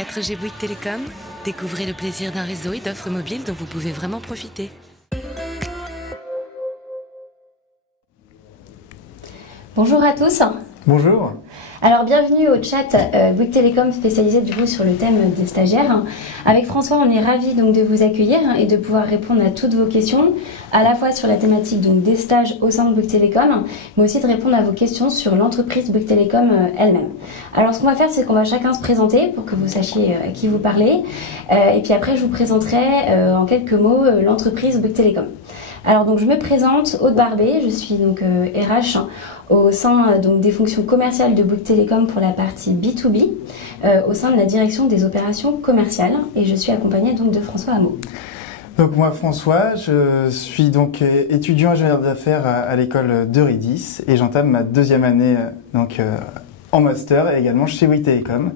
4G Bouygues Télécom, découvrez le plaisir d'un réseau et d'offres mobiles dont vous pouvez vraiment profiter. Bonjour à tous. Bonjour. Alors bienvenue au chat Bouygues Télécom spécialisé du coup sur le thème des stagiaires. Avec François, on est ravis donc de vous accueillir et de pouvoir répondre à toutes vos questions, à la fois sur la thématique donc des stages au sein de Bouygues Télécom, mais aussi de répondre à vos questions sur l'entreprise Bouygues Télécom elle-même. Alors ce qu'on va faire, c'est qu'on va chacun se présenter pour que vous sachiez à qui vous parlez, et puis après je vous présenterai en quelques mots l'entreprise Bouygues Télécom. Alors donc je me présente, Aude Barbet, je suis donc RH au sein donc des fonctions commerciales de Bouygues Télécom pour la partie B2B, au sein de la direction des opérations commerciales, et je suis accompagnée donc de François Hameau. Donc moi François, je suis donc étudiant ingénieur d'affaires à l'école d'Eurydice et j'entame ma deuxième année en master et également chez Bouygues Télécom,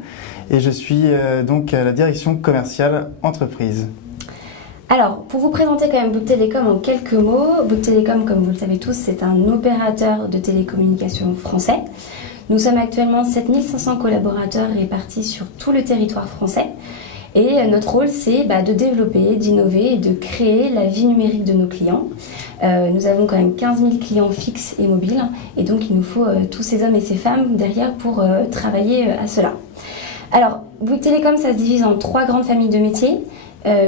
et je suis donc à la direction commerciale entreprise. Alors, pour vous présenter quand même Bouygues Télécom en quelques mots, Bouygues Télécom, comme vous le savez tous, c'est un opérateur de télécommunications français. Nous sommes actuellement 7500 collaborateurs répartis sur tout le territoire français. Et notre rôle, c'est de développer, d'innover et de créer la vie numérique de nos clients. Nous avons quand même 15 000 clients fixes et mobiles, et donc il nous faut tous ces hommes et ces femmes derrière pour travailler à cela. Alors, Bouygues Télécom, ça se divise en 3 grandes familles de métiers.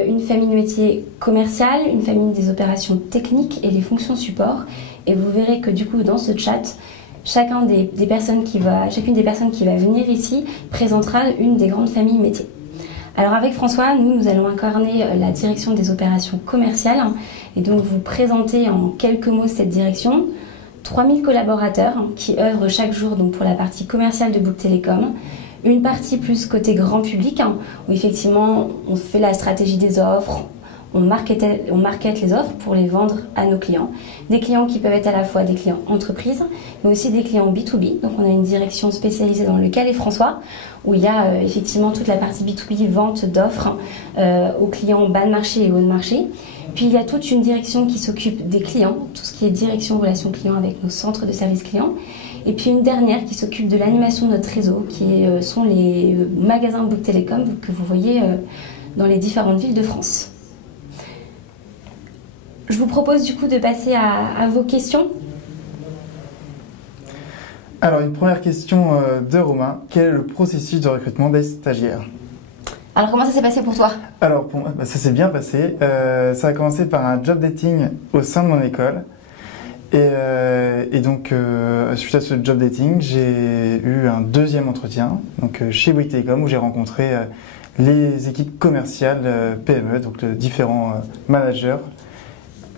Une famille de métiers commerciales, une famille des opérations techniques et les fonctions support. Et vous verrez que du coup dans ce chat, chacune des personnes qui va venir ici présentera une des grandes familles métiers. Alors avec François, nous allons incarner la direction des opérations commerciales et donc vous présenter en quelques mots cette direction. 3000 collaborateurs qui œuvrent chaque jour donc pour la partie commerciale de Bouygues Télécom. Une partie plus côté grand public, où effectivement on fait la stratégie des offres, on market les offres pour les vendre à nos clients. Des clients qui peuvent être à la fois des clients entreprises, mais aussi des clients B2B. Donc on a une direction spécialisée dans le Calais François, où il y a effectivement toute la partie B2B, vente d'offres aux clients bas de marché et haut de marché. Puis il y a toute une direction qui s'occupe des clients, tout ce qui est direction relation client avec nos centres de service clients. Et puis une dernière qui s'occupe de l'animation de notre réseau, qui sont les magasins Bouygues Télécom que vous voyez dans les différentes villes de France. Je vous propose du coup de passer à vos questions. Alors une première question de Romain, quel est le processus de recrutement des stagiaires ? Alors comment ça s'est passé pour toi ? Alors pour moi, ça s'est bien passé. Ça a commencé par un job dating au sein de mon école. Et donc, suite à ce job dating, j'ai eu un deuxième entretien chez Bouygues Télécom où j'ai rencontré les équipes commerciales PME, donc de différents managers.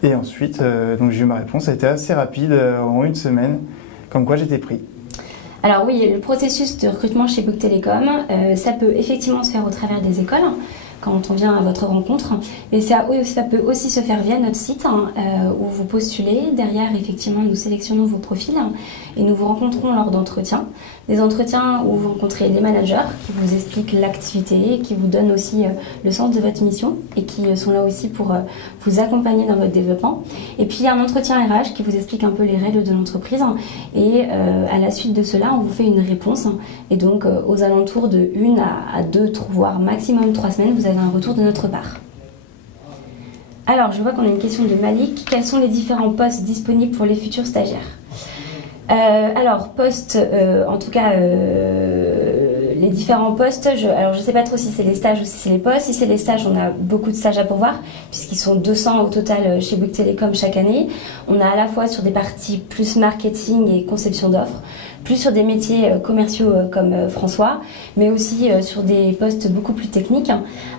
Et ensuite, j'ai eu ma réponse. Ça a été assez rapide, en une semaine, comme quoi j'étais pris. Alors oui, le processus de recrutement chez Bouygues Télécom, ça peut effectivement se faire au travers des écoles, quand on vient à votre rencontre. Et ça peut aussi se faire via notre site où vous postulez. Derrière, effectivement, nous sélectionnons vos profils et nous vous rencontrons lors d'entretiens. Des entretiens où vous rencontrez les managers qui vous expliquent l'activité, qui vous donnent aussi le sens de votre mission et qui sont là aussi pour vous accompagner dans votre développement. Et puis, il y a un entretien RH qui vous explique un peu les règles de l'entreprise. Et à la suite de cela, on vous fait une réponse. Et donc, aux alentours de 1 à 2, voire maximum 3 semaines, vous avez un retour de notre part. Alors, je vois qu'on a une question de Malik. Quels sont les différents postes disponibles pour les futurs stagiaires ? Alors, postes, en tout cas, les différents postes, je ne sais pas trop si c'est les stages ou si c'est les postes. Si c'est les stages, on a beaucoup de stages à pourvoir, puisqu'ils sont 200 au total chez Bouygues Télécom chaque année. On a à la fois sur des parties plus marketing et conception d'offres, plus sur des métiers commerciaux comme François, mais aussi sur des postes beaucoup plus techniques.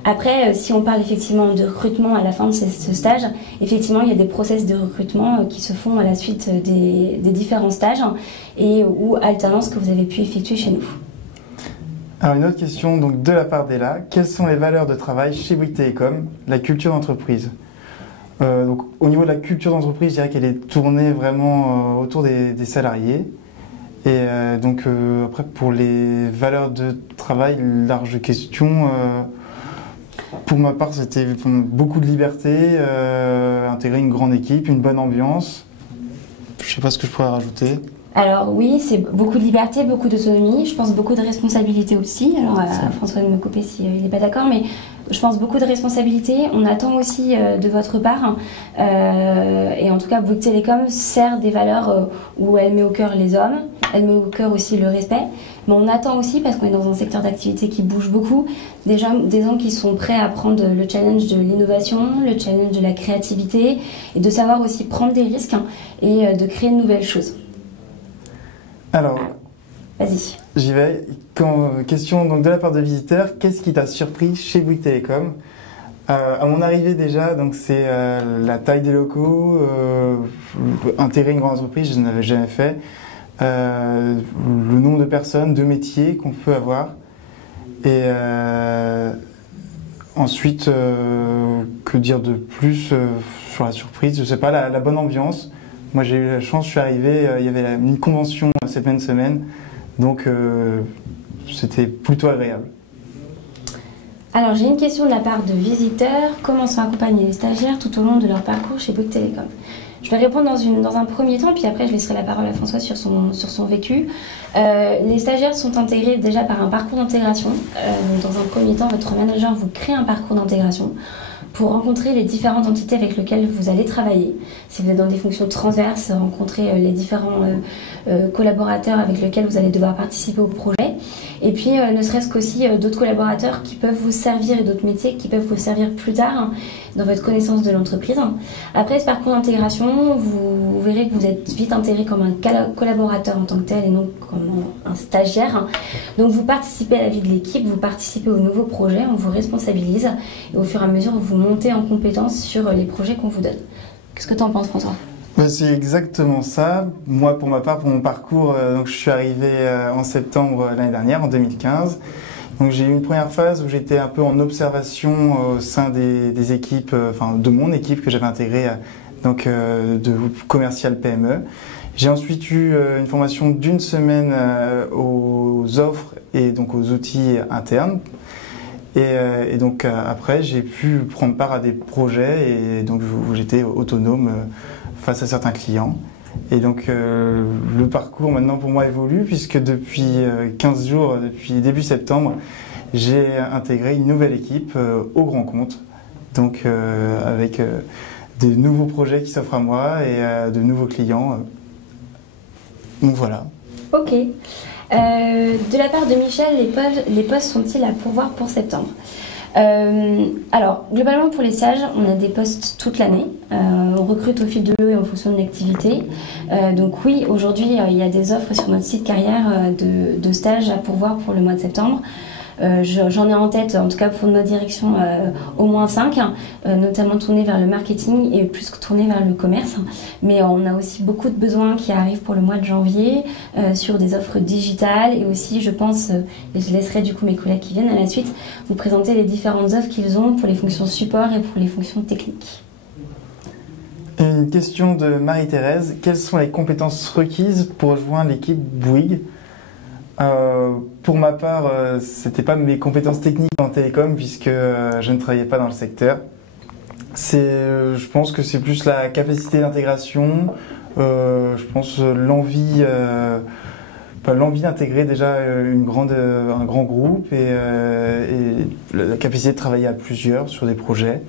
Après, si on parle effectivement de recrutement à la fin de ce stage, effectivement, il y a des process de recrutement qui se font à la suite des différents stages et ou alternances que vous avez pu effectuer chez nous. Alors une autre question de la part d'Ella, quelles sont les valeurs de travail chez Bouygues Télécom, la culture d'entreprise ? Au niveau de la culture d'entreprise, je dirais qu'elle est tournée vraiment autour des salariés. Et après pour les valeurs de travail, large question. Pour ma part, c'était beaucoup de liberté, intégrer une grande équipe, une bonne ambiance. Je ne sais pas ce que je pourrais rajouter. Alors oui, c'est beaucoup de liberté, beaucoup d'autonomie, je pense beaucoup de responsabilité aussi. Alors François ne me couper s'il n'est pas d'accord, mais je pense beaucoup de responsabilité. On attend aussi de votre part, et en tout cas Bouygues Télécom sert des valeurs où elle met au cœur les hommes, elle met au cœur aussi le respect. Mais on attend aussi, parce qu'on est dans un secteur d'activité qui bouge beaucoup, des gens qui sont prêts à prendre le challenge de l'innovation, le challenge de la créativité, et de savoir aussi prendre des risques et de créer de nouvelles choses. Alors, vas-y. J'y vais. Question donc, de la part de visiteurs, qu'est-ce qui t'a surpris chez Bouygues Télécom? À mon arrivée déjà, donc c'est la taille des locaux, intégrer une grande entreprise, je n'avais jamais fait, le nombre de personnes, de métiers qu'on peut avoir, et ensuite, que dire de plus sur la surprise? Je sais pas, la bonne ambiance. Moi j'ai eu la chance, je suis arrivé, il y avait une convention cette même semaine, donc c'était plutôt agréable. Alors j'ai une question de la part de visiteurs. Comment sont accompagnés les stagiaires tout au long de leur parcours chez Bouygues Télécom? Je vais répondre dans un premier temps, puis après je laisserai la parole à François sur son vécu. Les stagiaires sont intégrés déjà par un parcours d'intégration. Dans un premier temps, votre manager vous crée un parcours d'intégration pour rencontrer les différentes entités avec lesquelles vous allez travailler. Si vous êtes dans des fonctions transverses, rencontrer les différents collaborateurs avec lesquels vous allez devoir participer au projet. Et puis, ne serait-ce qu'aussi d'autres collaborateurs qui peuvent vous servir et d'autres métiers qui peuvent vous servir plus tard dans votre connaissance de l'entreprise. Après ce parcours d'intégration, vous verrez que vous êtes vite intégré comme un collaborateur en tant que tel et non comme un stagiaire. Donc, vous participez à la vie de l'équipe, vous participez aux nouveaux projets, on vous responsabilise et au fur et à mesure, vous montez en compétence sur les projets qu'on vous donne. Qu'est-ce que tu en penses, François ? C'est exactement ça. Moi, pour ma part, pour mon parcours, donc je suis arrivé en septembre l'année dernière, en 2015. Donc j'ai eu une première phase où j'étais un peu en observation au sein des équipes, enfin de mon équipe que j'avais intégrée, donc de commercial PME. J'ai ensuite eu une formation d'une semaine aux offres et donc aux outils internes. Et donc après, j'ai pu prendre part à des projets et donc où j'étais autonome face à certains clients. Et donc le parcours maintenant pour moi évolue puisque depuis 15 jours, depuis début septembre, j'ai intégré une nouvelle équipe au grand compte. Donc avec des nouveaux projets qui s'offrent à moi et de nouveaux clients. Donc voilà. Ok. De la part de Michel, les postes sont-ils à pourvoir pour septembre? Alors, globalement pour les stages, on a des postes toute l'année. On recrute au fil de l'eau et en fonction de l'activité. Donc oui, aujourd'hui, il y a des offres sur notre site carrière de stages à pourvoir pour le mois de septembre. J'en ai en tête, en tout cas pour notre direction, au moins 5, notamment tournés vers le marketing et plus tournés vers le commerce. Mais on a aussi beaucoup de besoins qui arrivent pour le mois de janvier sur des offres digitales et aussi, je pense, et je laisserai du coup mes collègues qui viennent à la suite, vous présenter les différentes offres qu'ils ont pour les fonctions support et pour les fonctions techniques. Une question de Marie-Thérèse. Quelles sont les compétences requises pour rejoindre l'équipe Bouygues ? Pour ma part, c'était pas mes compétences techniques en télécom puisque je ne travaillais pas dans le secteur. Je pense que c'est plus la capacité d'intégration, je pense l'envie d'intégrer déjà un grand groupe et la capacité de travailler à plusieurs sur des projets.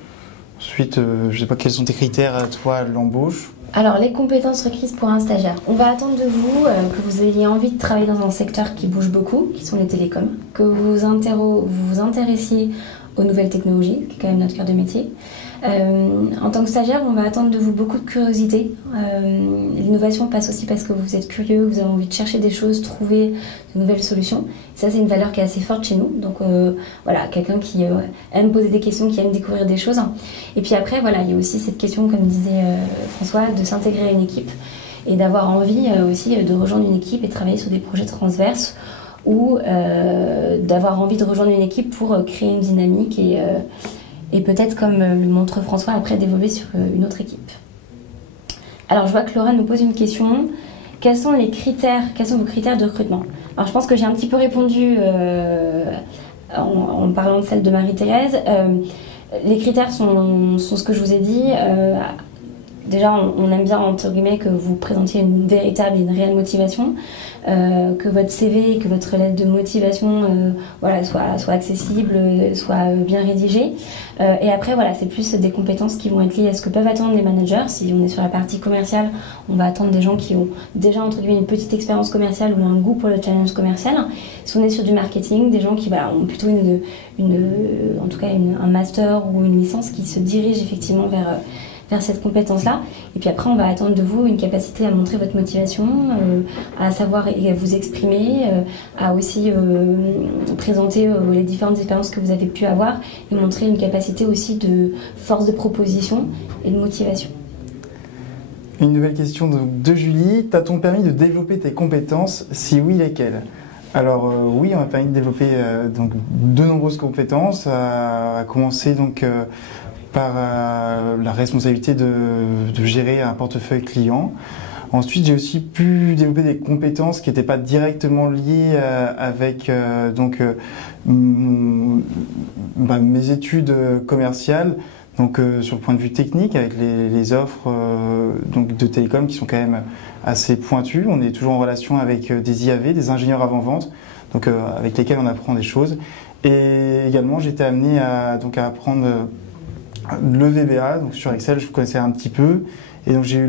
Ensuite, je ne sais pas quels sont tes critères à toi à l'embauche. Alors, les compétences requises pour un stagiaire. On va attendre de vous que vous ayez envie de travailler dans un secteur qui bouge beaucoup, qui sont les télécoms, que vous vous intéressiez aux nouvelles technologies, qui est quand même notre cœur de métier. En tant que stagiaire, on va attendre de vous beaucoup de curiosité. L'innovation passe aussi parce que vous êtes curieux, vous avez envie de chercher des choses, trouver de nouvelles solutions. Ça, c'est une valeur qui est assez forte chez nous. Donc voilà, quelqu'un qui aime poser des questions, qui aime découvrir des choses. Et puis après, voilà, il y a aussi cette question, comme disait François, de s'intégrer à une équipe et d'avoir envie aussi de rejoindre une équipe et de travailler sur des projets transverses ou d'avoir envie de rejoindre une équipe pour créer une dynamique et peut-être, comme le montre François, après d'évoluer sur une autre équipe. Alors, je vois que Laura nous pose une question. Quels sont vos critères de recrutement? Alors, je pense que j'ai un petit peu répondu en parlant de celle de Marie-Thérèse. Les critères sont ce que je vous ai dit. déjà on aime bien entre guillemets que vous présentiez une véritable et une réelle motivation, que votre CV, que votre lettre de motivation voilà, soit accessible, soit bien rédigée. Et après voilà, c'est plus des compétences qui vont être liées à ce que peuvent attendre les managers. Si on est sur la partie commerciale, on va attendre des gens qui ont déjà entre guillemets une petite expérience commerciale ou un goût pour le challenge commercial. Si on est sur du marketing, des gens qui voilà, ont plutôt en tout cas un master ou une licence qui se dirige effectivement vers cette compétence-là. Et puis après, on va attendre de vous une capacité à montrer votre motivation, à savoir et à vous exprimer, à aussi présenter les différentes expériences que vous avez pu avoir et montrer une capacité aussi de force de proposition et de motivation. Une nouvelle question de Julie. T'a-t-on permis de développer tes compétences? Si oui, lesquelles? Alors oui, on m'a permis de développer donc de nombreuses compétences, à commencer donc par la responsabilité de gérer un portefeuille client. Ensuite, j'ai aussi pu développer des compétences qui n'étaient pas directement liées avec mes études commerciales. Donc sur le point de vue technique, avec les offres donc de télécom qui sont quand même assez pointues. On est toujours en relation avec des IAV, des ingénieurs avant-vente, donc avec lesquels on apprend des choses. Et également, j'étais amené à apprendre le VBA, donc sur Excel, je connaissais un petit peu. Et donc j'ai eu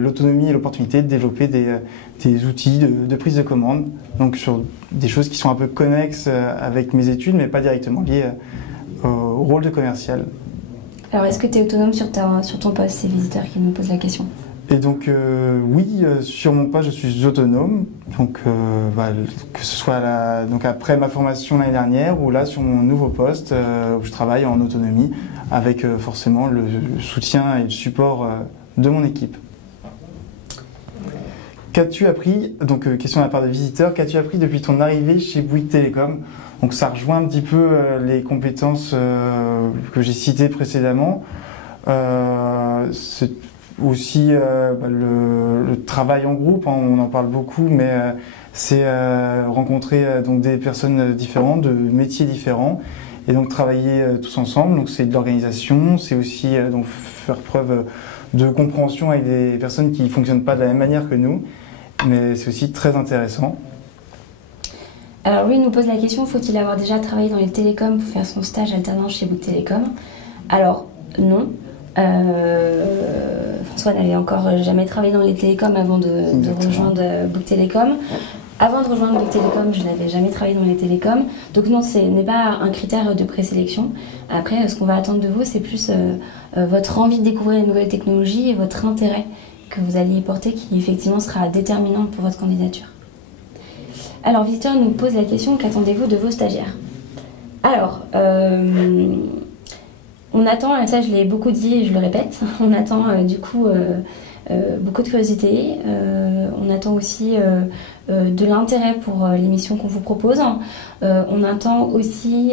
l'autonomie et l'opportunité de développer des outils de prise de commande, donc sur des choses qui sont un peu connexes avec mes études, mais pas directement liées au rôle de commercial. Alors, est-ce que tu es autonome sur ton poste? C'est le visiteur qui nous pose la question. Et donc, oui, sur mon poste, je suis autonome. Donc, que ce soit donc après ma formation l'année dernière ou là sur mon nouveau poste où je travaille en autonomie avec forcément le soutien et le support de mon équipe. Qu'as-tu appris, donc question de la part des visiteurs, qu'as-tu appris depuis ton arrivée chez Bouygues Telecom? Donc ça rejoint un petit peu les compétences que j'ai citées précédemment. C'est aussi le travail en groupe, hein, on en parle beaucoup, mais c'est rencontrer donc des personnes différentes, de métiers différents, et donc travailler tous ensemble. Donc c'est de l'organisation, c'est aussi donc faire preuve de compréhension avec des personnes qui ne fonctionnent pas de la même manière que nous, mais c'est aussi très intéressant. Alors lui, il nous pose la question, faut-il avoir déjà travaillé dans les télécoms pour faire son stage alternant chez Bouygues Telecom? Alors non. François n'avait encore jamais travaillé dans les télécoms avant de rejoindre Bouygues Telecom. Avant de rejoindre Bouygues Telecom, je n'avais jamais travaillé dans les télécoms. Donc non, ce n'est pas un critère de présélection. Après, ce qu'on va attendre de vous, c'est plus votre envie de découvrir les nouvelles technologies et votre intérêt que vous allez y porter qui effectivement sera déterminant pour votre candidature. Alors, visiteur nous pose la question, qu'attendez-vous de vos stagiaires? Alors, on attend, et ça je l'ai beaucoup dit et je le répète, on attend beaucoup de curiosité, on attend aussi de l'intérêt pour les missions qu'on vous propose, on attend aussi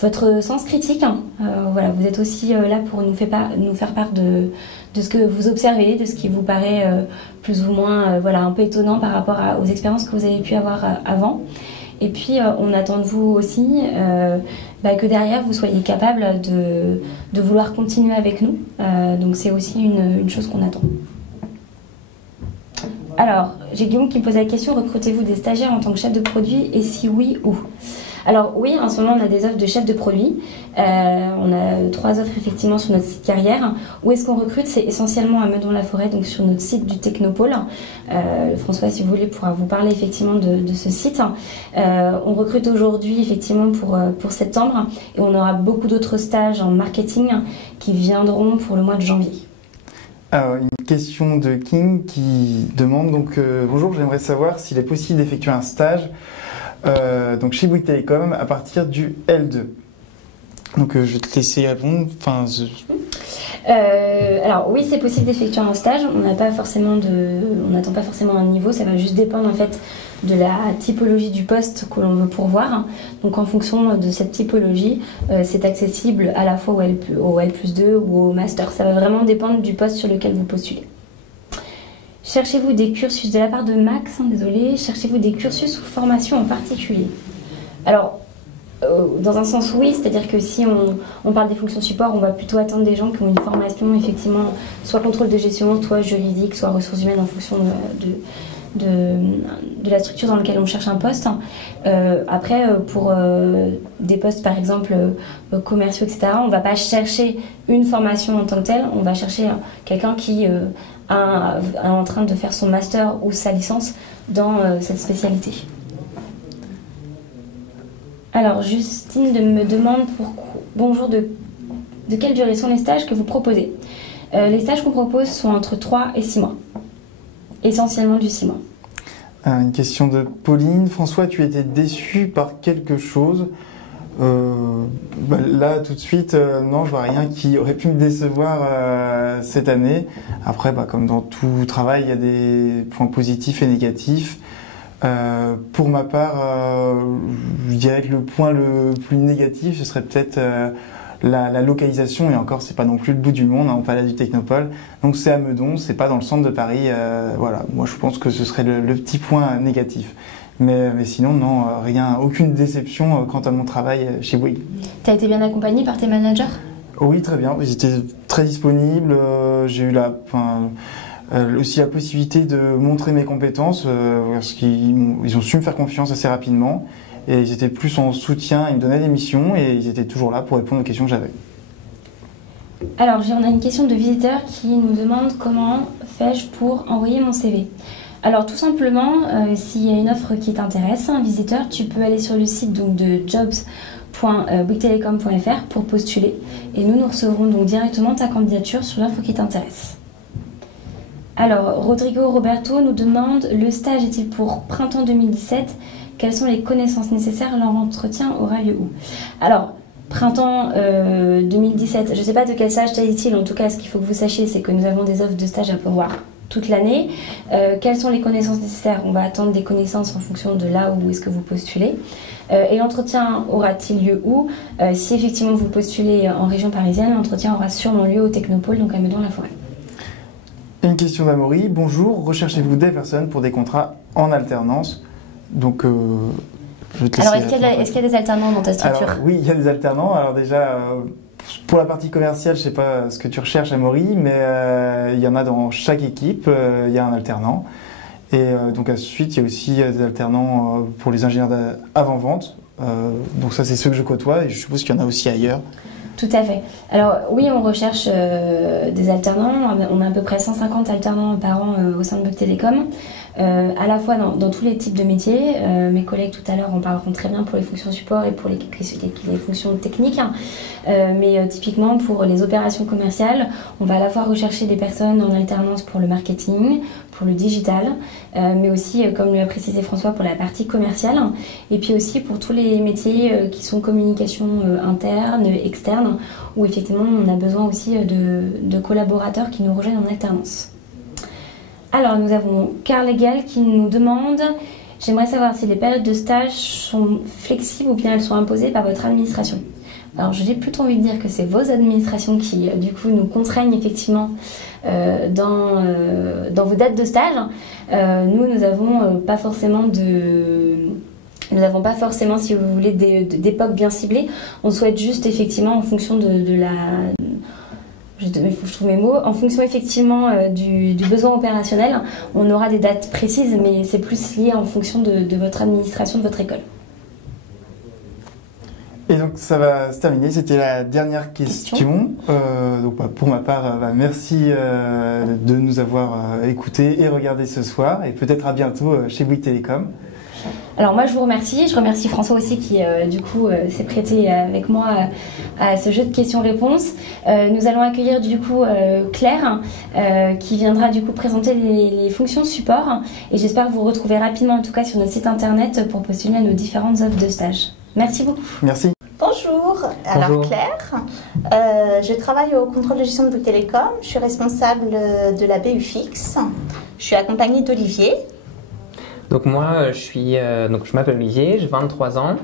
votre sens critique. Voilà, vous êtes aussi là pour nous faire part de ce que vous observez, de ce qui vous paraît plus ou moins un peu étonnant par rapport aux expériences que vous avez pu avoir avant. Et puis on attend de vous aussi que derrière vous soyez capable de vouloir continuer avec nous. Donc c'est aussi une chose qu'on attend. Alors, j'ai Guillaume qui me pose la question, recrutez-vous des stagiaires en tant que chef de produit et si oui, où? Alors oui, en ce moment on a des offres de chef de produit. On a 3 offres effectivement sur notre site carrière. Où est-ce qu'on recrute? C'est essentiellement à Meudon-la-Forêt, donc sur notre site du Technopôle. François, si vous voulez, pourra vous parler effectivement de ce site. On recrute aujourd'hui effectivement pour septembre et on aura beaucoup d'autres stages en marketing qui viendront pour le mois de janvier. Alors, une question de King qui demande donc bonjour, j'aimerais savoir s'il est possible d'effectuer un stage donc chez Bouygues Telecom à partir du L2. Donc je vais te laisser répondre. Alors oui, c'est possible d'effectuer un stage. On n'attend pas forcément un niveau. Ça va juste dépendre en fait de la typologie du poste que l'on veut pourvoir. Donc en fonction de cette typologie, c'est accessible à la fois au L+2 ou au master. Ça va vraiment dépendre du poste sur lequel vous postulez. Cherchez-vous des cursus de la part de Max, désolé, cherchez-vous des cursus ou formations en particulier? Alors, Dans un sens, oui, c'est-à-dire que si on parle des fonctions support, on va plutôt attendre des gens qui ont une formation, effectivement, soit contrôle de gestion, soit juridique, soit ressources humaines, en fonction de la structure dans laquelle on cherche un poste. Après, pour des postes, par exemple, commerciaux, etc., on ne va pas chercher une formation en tant que telle, on va chercher quelqu'un qui est en train de faire son master ou sa licence dans cette spécialité. Alors, Justine me demande bonjour, de quelle durée sont les stages que vous proposez. Les stages qu'on propose sont entre 3 et 6 mois. Essentiellement du 6 mois. Une question de Pauline. François, tu étais déçu par quelque chose? Là, tout de suite, non, je vois rien qui aurait pu me décevoir cette année. Après, comme dans tout travail, il y a des points positifs et négatifs. Pour ma part, je dirais que le point le plus négatif, ce serait peut-être la localisation, et encore, c'est pas non plus le bout du monde, on parlait du Technopole, donc c'est à Meudon, c'est pas dans le centre de Paris, voilà, moi je pense que ce serait le petit point négatif. Mais sinon, non, rien, aucune déception quant à mon travail chez Bouygues. Tu as été bien accompagné par tes managers? Oui, très bien, ils étaient très disponibles, j'ai eu aussi la possibilité de montrer mes compétences, parce qu'ils ont su me faire confiance assez rapidement. Et ils étaient plus en soutien, ils me donnaient des missions et ils étaient toujours là pour répondre aux questions que j'avais. Alors, on a une question de visiteur qui nous demande comment fais-je pour envoyer mon CV. Alors, tout simplement, s'il y a une offre qui t'intéresse, un visiteur, tu peux aller sur le site donc, de jobs.bouyguestelecom.fr pour postuler. Et nous recevrons donc directement ta candidature sur l'offre qui t'intéresse. Alors, Rodrigo Roberto nous demande, le stage est-il pour printemps 2017 ? Quelles sont les connaissances nécessaires? L'entretien aura lieu où? Alors, printemps 2017, je ne sais pas de quel stage s'agit-il. En tout cas, ce qu'il faut que vous sachiez, c'est que nous avons des offres de stage à pourvoir toute l'année. Quelles sont les connaissances nécessaires? On va attendre des connaissances en fonction de là où est-ce que vous postulez. Et l'entretien aura-t-il lieu où? Si effectivement vous postulez en région parisienne, l'entretien aura sûrement lieu au Technopole, donc à Meudon-la-Forêt. Une question d'Amaury. Bonjour, recherchez-vous des personnes pour des contrats en alternance? Donc, je vais te laisser. Alors, est-ce qu'il y a des alternants dans ta structure? Alors, oui, il y a des alternants. Alors déjà, pour la partie commerciale, je ne sais pas ce que tu recherches, Amaury, mais il y en a dans chaque équipe, il y a un alternant. Et donc ensuite, il y a aussi des alternants pour les ingénieurs d'avant-vente. Donc ça, c'est ceux que je côtoie et je suppose qu'il y en a aussi ailleurs. Tout à fait. Alors oui, on recherche des alternants. On a à peu près 150 alternants par an au sein de Bouygues Télécom. À la fois dans tous les types de métiers. Mes collègues tout à l'heure en parleront très bien pour les fonctions support et pour les fonctions techniques. Mais typiquement pour les opérations commerciales, on va à la fois rechercher des personnes en alternance pour le marketing, pour le digital, mais aussi, comme l'a précisé François, pour la partie commerciale. Et puis aussi pour tous les métiers qui sont communication interne, externe, où effectivement on a besoin aussi de collaborateurs qui nous rejoignent en alternance. Alors, nous avons Carl Legal qui nous demande « J'aimerais savoir si les périodes de stage sont flexibles ou bien elles sont imposées par votre administration. » Alors, j'ai plutôt envie de dire que c'est vos administrations qui, du coup, nous contraignent effectivement dans vos dates de stage. Nous n'avons pas forcément Nous n'avons pas forcément, si vous voulez, d'époque bien ciblée. On souhaite juste effectivement en fonction de la... Il faut que je trouve mes mots. En fonction effectivement du besoin opérationnel, on aura des dates précises, mais c'est plus lié en fonction de votre administration, de votre école. Et donc ça va se terminer, c'était la dernière question. Pour ma part, merci de nous avoir écoutés et regardés ce soir, et peut-être à bientôt chez Bouygues Télécom. Alors moi je vous remercie, je remercie François aussi qui du coup s'est prêté avec moi à ce jeu de questions-réponses. Nous allons accueillir du coup Claire qui viendra du coup présenter les fonctions support, et j'espère vous retrouver rapidement en tout cas sur notre site internet pour postuler à nos différentes offres de stage. Merci beaucoup. Merci. Bonjour, alors Bonjour. Claire, je travaille au contrôle de gestion de Bouygues Télécom, je suis responsable de la BU fixe, je suis accompagnée d'Olivier. Donc moi, je m'appelle Olivier, j'ai 23 ans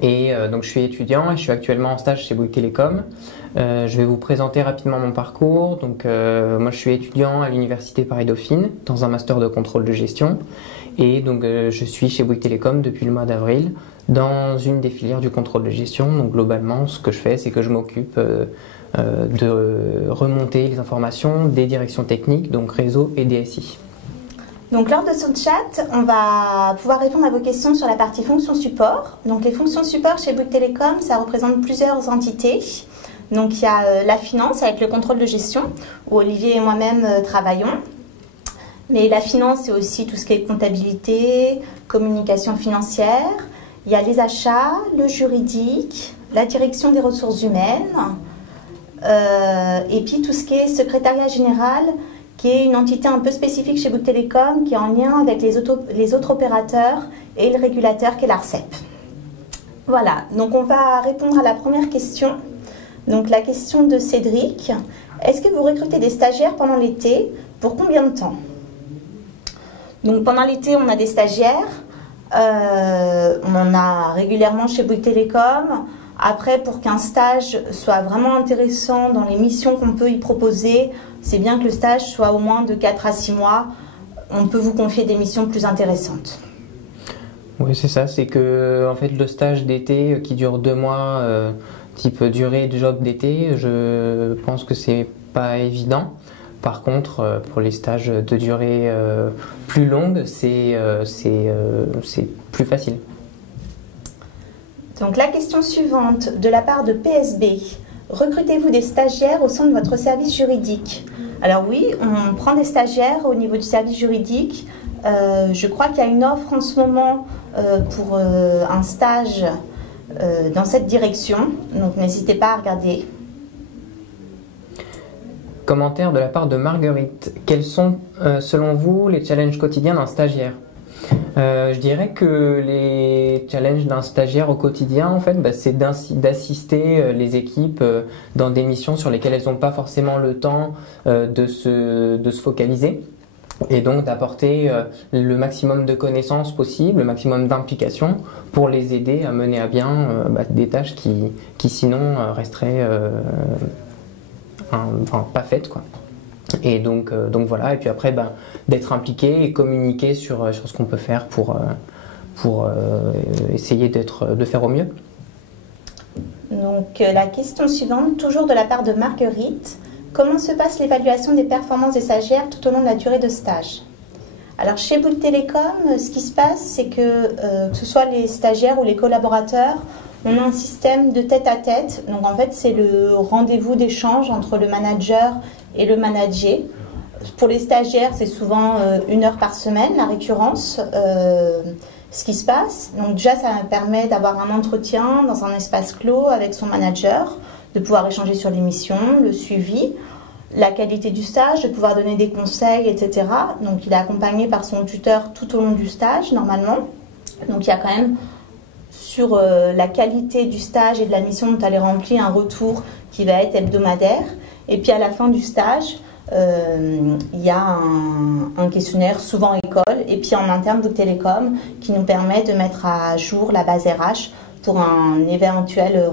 et donc je suis étudiant et je suis actuellement en stage chez Bouygues Télécom. Je vais vous présenter rapidement mon parcours. Donc moi, je suis étudiant à l'université Paris-Dauphine dans un master de contrôle de gestion, et donc je suis chez Bouygues Télécom depuis le mois d'avril. dans une des filières du contrôle de gestion. Donc globalement, ce que je fais, c'est que je m'occupe de remonter les informations des directions techniques, donc réseau et DSI. Donc lors de ce chat, on va pouvoir répondre à vos questions sur la partie fonctions support. Donc les fonctions support chez Bouygues Telecom, ça représente plusieurs entités. Donc il y a la finance avec le contrôle de gestion, où Olivier et moi-même travaillons. Mais la finance, c'est aussi tout ce qui est comptabilité, communication financière. Il y a les achats, le juridique, la direction des ressources humaines, et puis tout ce qui est secrétariat général, qui est une entité un peu spécifique chez Bouygues Telecom, qui est en lien avec les autres opérateurs et le régulateur qui est l'ARCEP. Voilà, donc on va répondre à la première question. Donc la question de Cédric. Est-ce que vous recrutez des stagiaires pendant l'été? Pour combien de temps? Donc pendant l'été, on a des stagiaires. On en a régulièrement chez Bouygues Telecom. Après, pour qu'un stage soit vraiment intéressant dans les missions qu'on peut y proposer, c'est bien que le stage soit au moins de 4 à 6 mois. On peut vous confier des missions plus intéressantes. Oui, c'est ça. C'est que en fait, le stage d'été qui dure 2 mois, type durée de job d'été, je pense que c'est pas évident. Par contre, pour les stages de durée plus longue, c'est plus facile. Donc la question suivante de la part de PSB. Recrutez-vous des stagiaires au sein de votre service juridique? Alors oui, on prend des stagiaires au niveau du service juridique. Je crois qu'il y a une offre en ce moment pour un stage dans cette direction. Donc n'hésitez pas à regarder. Commentaire de la part de Marguerite. Quels sont, selon vous, les challenges quotidiens d'un stagiaire? Je dirais que les challenges d'un stagiaire au quotidien, en fait, c'est d'assister les équipes dans des missions sur lesquelles elles n'ont pas forcément le temps de se focaliser. Et donc d'apporter le maximum de connaissances possible, le maximum d'implication pour les aider à mener à bien des tâches qui sinon resteraient pas faites, quoi. Et donc voilà, et puis après d'être impliqué et communiquer sur ce qu'on peut faire pour essayer de faire au mieux. Donc la question suivante, toujours de la part de Marguerite. Comment se passe l'évaluation des performances des stagiaires tout au long de la durée de stage? Alors chez Bouygues Telecom, ce qui se passe, c'est que ce soit les stagiaires ou les collaborateurs, on a un système de tête-à-tête. Donc en fait, c'est le rendez-vous d'échange entre le manager et le manager. Pour les stagiaires, c'est souvent 1 heure par semaine, la récurrence, ce qui se passe. Donc déjà, ça permet d'avoir un entretien dans un espace clos avec son manager, de pouvoir échanger sur les missions, le suivi, la qualité du stage, de pouvoir donner des conseils, etc. Donc il est accompagné par son tuteur tout au long du stage, normalement. Donc il y a quand même sur la qualité du stage et de la mission dont elle est remplie un retour qui va être hebdomadaire. Et puis à la fin du stage, il y a un questionnaire, souvent école, et puis en interne Bouygues Telecom, qui nous permet de mettre à jour la base RH pour un éventuel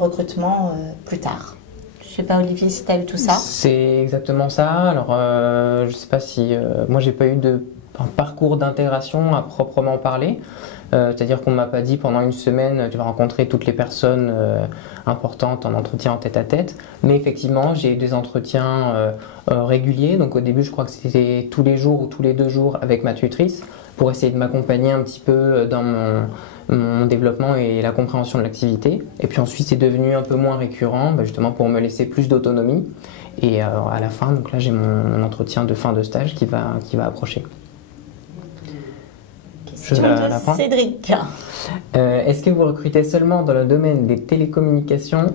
recrutement plus tard. Je ne sais pas, Olivier, si tu as eu tout ça. C'est exactement ça. Alors, je ne sais pas si... moi, j'ai pas eu un parcours d'intégration à proprement parler. C'est-à-dire qu'on ne m'a pas dit pendant 1 semaine, tu vas rencontrer toutes les personnes importantes en entretien en tête-à-tête. Mais effectivement, j'ai eu des entretiens réguliers. Donc au début, je crois que c'était tous les jours ou tous les 2 jours avec ma tutrice pour essayer de m'accompagner un petit peu dans mon développement et la compréhension de l'activité. Et puis ensuite, c'est devenu un peu moins récurrent, justement pour me laisser plus d'autonomie. Et à la fin, donc là, j'ai mon entretien de fin de stage qui va approcher. Cédric. Est-ce que vous recrutez seulement dans le domaine des télécommunications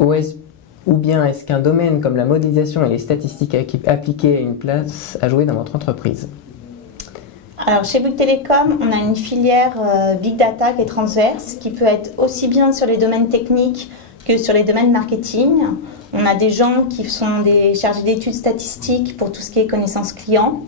ou bien est-ce qu'un domaine comme la modélisation et les statistiques appliquées a une place à jouer dans votre entreprise? Alors chez Bouygues Telecom, on a une filière Big Data qui est transverse, qui peut être aussi bien sur les domaines techniques que sur les domaines marketing. On a des gens qui sont des chargés d'études statistiques pour tout ce qui est connaissance client.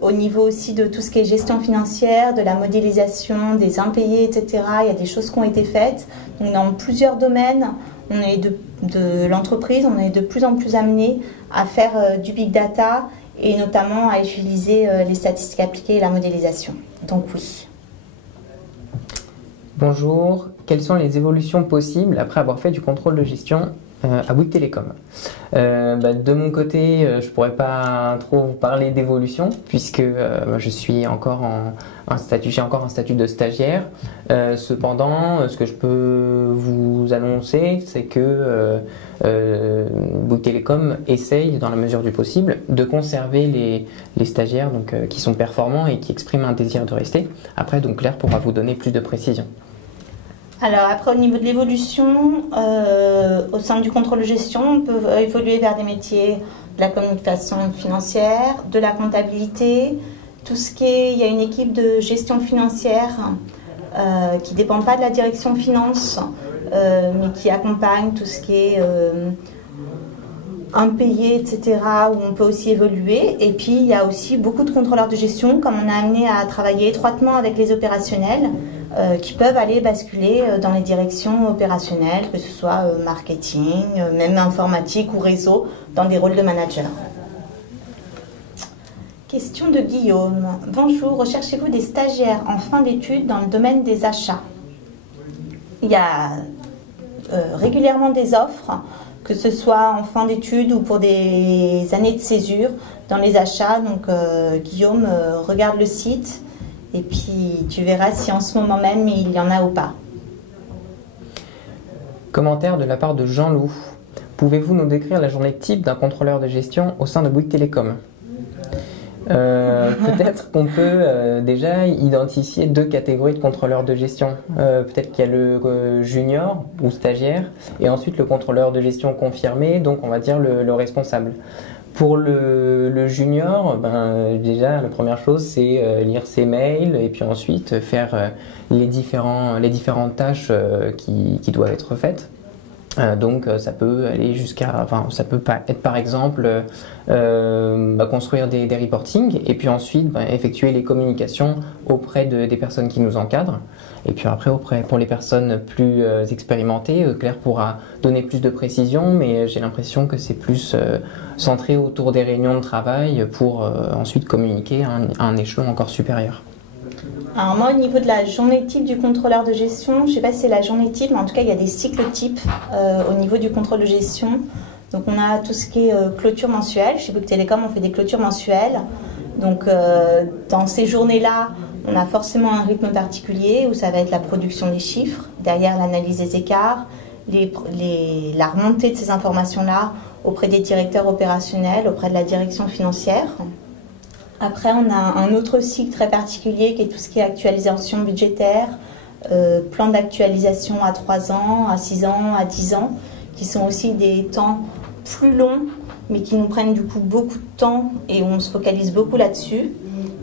Au niveau aussi de tout ce qui est gestion financière, de la modélisation, des impayés, etc. Il y a des choses qui ont été faites. Donc dans plusieurs domaines, on est de l'entreprise, on est de plus en plus amené à faire du big data et notamment à utiliser les statistiques appliquées et la modélisation. Donc oui. Bonjour, quelles sont les évolutions possibles après avoir fait du contrôle de gestion à Bouygues Télécom? De mon côté, je ne pourrais pas trop vous parler d'évolution puisque je suis encore j'ai encore un statut de stagiaire. Cependant, ce que je peux vous annoncer, c'est que Bouygues Télécom essaye, dans la mesure du possible, de conserver les stagiaires qui sont performants et qui expriment un désir de rester. Après, donc Claire pourra vous donner plus de précisions. Alors après, au niveau de l'évolution, au sein du contrôle de gestion, on peut évoluer vers des métiers de la communication financière, de la comptabilité, tout ce qui est, il y a une équipe de gestion financière qui ne dépend pas de la direction finance, mais qui accompagne tout ce qui est impayé, etc., où on peut aussi évoluer. Et puis, il y a aussi beaucoup de contrôleurs de gestion, comme on a amené à travailler étroitement avec les opérationnels, qui peuvent aller basculer dans les directions opérationnelles, que ce soit marketing, même informatique ou réseau, dans des rôles de manager. Question de Guillaume. Bonjour, recherchez-vous des stagiaires en fin d'études dans le domaine des achats? Il y a régulièrement des offres, que ce soit en fin d'études ou pour des années de césure dans les achats. Donc Guillaume, regarde le site et puis tu verras si en ce moment même il y en a ou pas. Commentaire de la part de Jean-Loup. Pouvez-vous nous décrire la journée type d'un contrôleur de gestion au sein de Bouygues Télécom? Peut-être qu'on peut déjà identifier deux catégories de contrôleurs de gestion. Peut-être qu'il y a le junior ou stagiaire et ensuite le contrôleur de gestion confirmé, donc on va dire le responsable. Pour le junior, déjà la première chose c'est lire ses mails et puis ensuite faire les différentes tâches qui doivent être faites. Donc ça peut aller ça peut être par exemple construire des reportings et puis ensuite effectuer les communications auprès des personnes qui nous encadrent. Et puis après pour les personnes plus expérimentées, Claire pourra donner plus de précisions, mais j'ai l'impression que c'est plus centré autour des réunions de travail pour ensuite communiquer à un échelon encore supérieur. Alors moi, au niveau de la journée type du contrôleur de gestion, je ne sais pas si c'est la journée type, mais en tout cas, il y a des cycles types au niveau du contrôle de gestion. Donc on a tout ce qui est clôture mensuelle. Chez Bouygues Télécom, on fait des clôtures mensuelles. Donc dans ces journées-là, on a forcément un rythme particulier où ça va être la production des chiffres, derrière l'analyse des écarts, la remontée de ces informations-là auprès des directeurs opérationnels, auprès de la direction financière. Après, on a un autre cycle très particulier qui est tout ce qui est actualisation budgétaire, plan d'actualisation à 3 ans, à 6 ans, à 10 ans, qui sont aussi des temps plus longs, mais qui nous prennent du coup beaucoup de temps et on se focalise beaucoup là-dessus.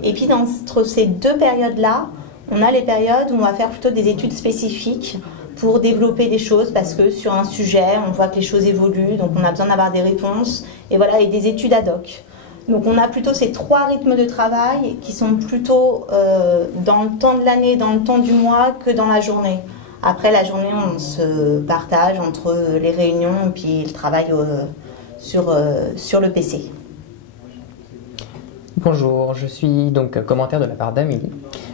Et puis, entre ces deux périodes-là, on a les périodes où on va faire plutôt des études spécifiques pour développer des choses, parce que sur un sujet, on voit que les choses évoluent, donc on a besoin d'avoir des réponses, et voilà, et des études ad hoc. Donc on a plutôt ces 3 rythmes de travail qui sont plutôt dans le temps de l'année, dans le temps du mois que dans la journée. Après la journée, on se partage entre les réunions et puis le travail sur le PC. Bonjour, je suis donc commentaire de la part d'Amélie.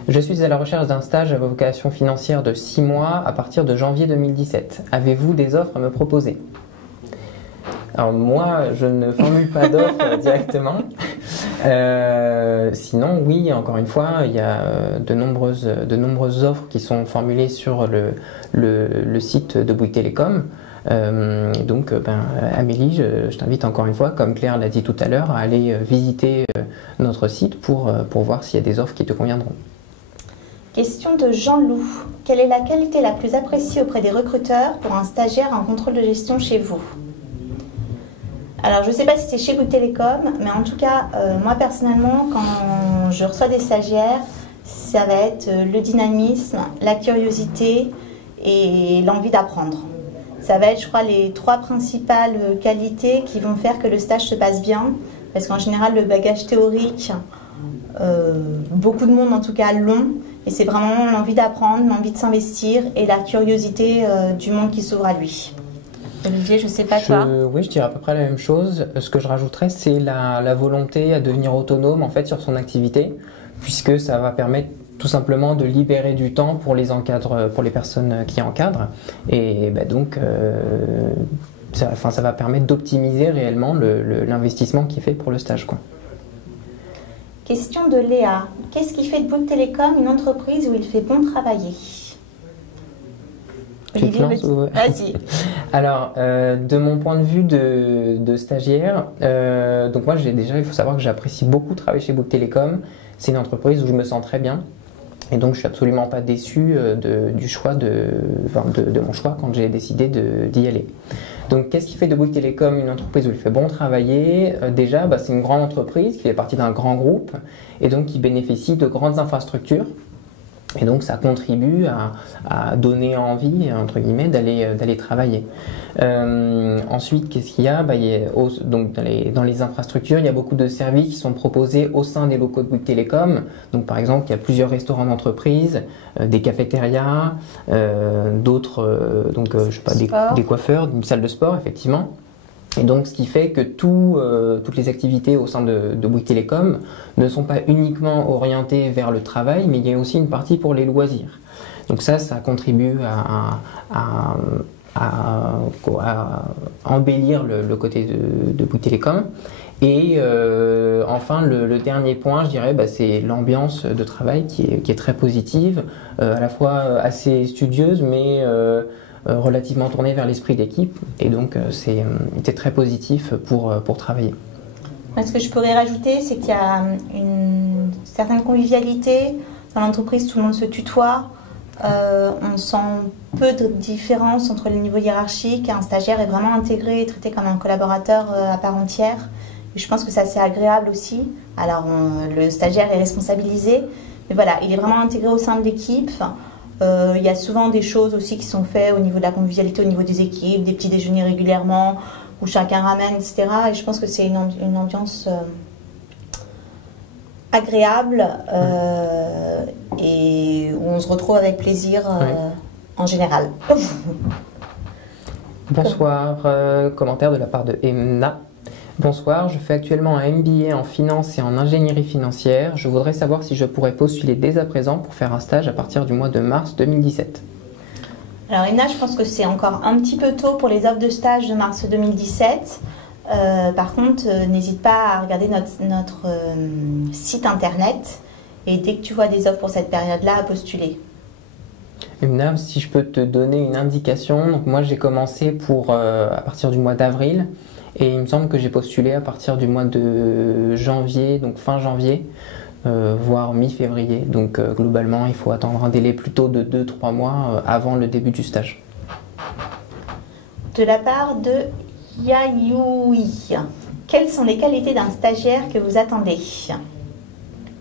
Je suis à la recherche d'un stage à vocation financière de 6 mois à partir de janvier 2017. Avez-vous des offres à me proposer ? Alors moi, je ne formule pas d'offres directement. Sinon, oui, encore une fois, il y a de nombreuses offres qui sont formulées sur le site de Bouygues Télécom. Donc, Amélie, je t'invite encore une fois, comme Claire l'a dit tout à l'heure, à aller visiter notre site pour voir s'il y a des offres qui te conviendront. Question de Jean-Loup. Quelle est la qualité la plus appréciée auprès des recruteurs pour un stagiaire en contrôle de gestion chez vous ? Alors, je ne sais pas si c'est chez Bouygues Télécom, mais en tout cas, moi personnellement, quand je reçois des stagiaires, ça va être le dynamisme, la curiosité et l'envie d'apprendre. Ça va être, je crois, les 3 principales qualités qui vont faire que le stage se passe bien, parce qu'en général, le bagage théorique, beaucoup de monde en tout cas l'ont, et c'est vraiment l'envie d'apprendre, l'envie de s'investir et la curiosité du monde qui s'ouvre à lui. Olivier, je ne sais pas toi. Oui, je dirais à peu près la même chose. Ce que je rajouterais, c'est la volonté à devenir autonome en fait sur son activité, puisque ça va permettre tout simplement de libérer du temps pour les pour les personnes qui encadrent. Et donc, ça va permettre d'optimiser réellement l'investissement qui est fait pour le stage, quoi. Question de Léa. Qu'est-ce qui fait de Bouygues Télécom une entreprise où il fait bon travailler? Olivier, vas-y. Alors, de mon point de vue de stagiaire, donc moi il faut savoir que j'apprécie beaucoup travailler chez Bouygues Télécom. C'est une entreprise où je me sens très bien. Et donc, je suis absolument pas déçu du choix de mon choix quand j'ai décidé d'y aller. Donc, qu'est-ce qui fait de Bouygues Télécom une entreprise où il fait bon travailler? Déjà, c'est une grande entreprise qui fait partie d'un grand groupe et donc qui bénéficie de grandes infrastructures. Et donc ça contribue à donner envie, entre guillemets, d'aller travailler. Ensuite, qu'est-ce qu'il y a? Donc dans les infrastructures, il y a beaucoup de services qui sont proposés au sein des locaux de Bouygues Télécom. Donc par exemple, il y a plusieurs restaurants d'entreprise, des cafétérias, d'autres, je sais pas, des coiffeurs, une salle de sport, effectivement. Et donc, ce qui fait que toutes les activités au sein de Bouygues Télécom ne sont pas uniquement orientées vers le travail, mais il y a aussi une partie pour les loisirs. Donc ça contribue à embellir le côté de Bouygues Télécom. Et enfin, le dernier point, je dirais, c'est l'ambiance de travail qui est très positive, à la fois assez studieuse, mais relativement tournée vers l'esprit d'équipe. Et donc, c'est très positif pour travailler. Ce que je pourrais rajouter, c'est qu'il y a une certaine convivialité. Dans l'entreprise, tout le monde se tutoie. On sent peu de différence entre les niveaux hiérarchiques. Un stagiaire est vraiment intégré et traité comme un collaborateur à part entière. Et je pense que c'est assez agréable aussi. Alors, le stagiaire est responsabilisé, mais voilà, il est vraiment intégré au sein de l'équipe. Il y a souvent des choses aussi qui sont faites au niveau de la convivialité, au niveau des équipes, des petits déjeuners régulièrement, où chacun ramène, etc. Et je pense que c'est une ambiance agréable et où on se retrouve avec plaisir en général. Bonsoir, commentaire de la part de Emna. Bonsoir, je fais actuellement un MBA en finance et en ingénierie financière. Je voudrais savoir si je pourrais postuler dès à présent pour faire un stage à partir du mois de mars 2017. Alors Emna, je pense que c'est encore un petit peu tôt pour les offres de stage de mars 2017. Par contre, n'hésite pas à regarder notre site internet et dès que tu vois des offres pour cette période-là, à postuler. Emna, si je peux te donner une indication, donc moi j'ai commencé à partir du mois d'avril. Et il me semble que j'ai postulé à partir du mois de janvier, donc fin janvier, voire mi-février. Donc globalement, il faut attendre un délai plutôt de 2-3 mois avant le début du stage. De la part de Yayoui, quelles sont les qualités d'un stagiaire que vous attendez?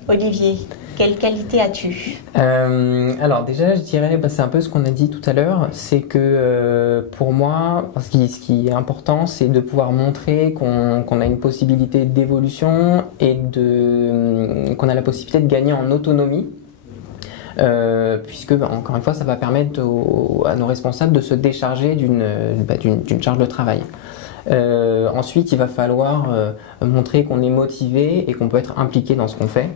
Olivier, quelles qualités as-tu? Alors déjà, je dirais, c'est un peu ce qu'on a dit tout à l'heure, c'est que pour moi, ce qui est important, c'est de pouvoir montrer qu'on a une possibilité d'évolution et qu'on a la possibilité de gagner en autonomie, puisque, encore une fois, ça va permettre à nos responsables de se décharger d'une charge de travail. Ensuite, il va falloir montrer qu'on est motivé et qu'on peut être impliqué dans ce qu'on fait.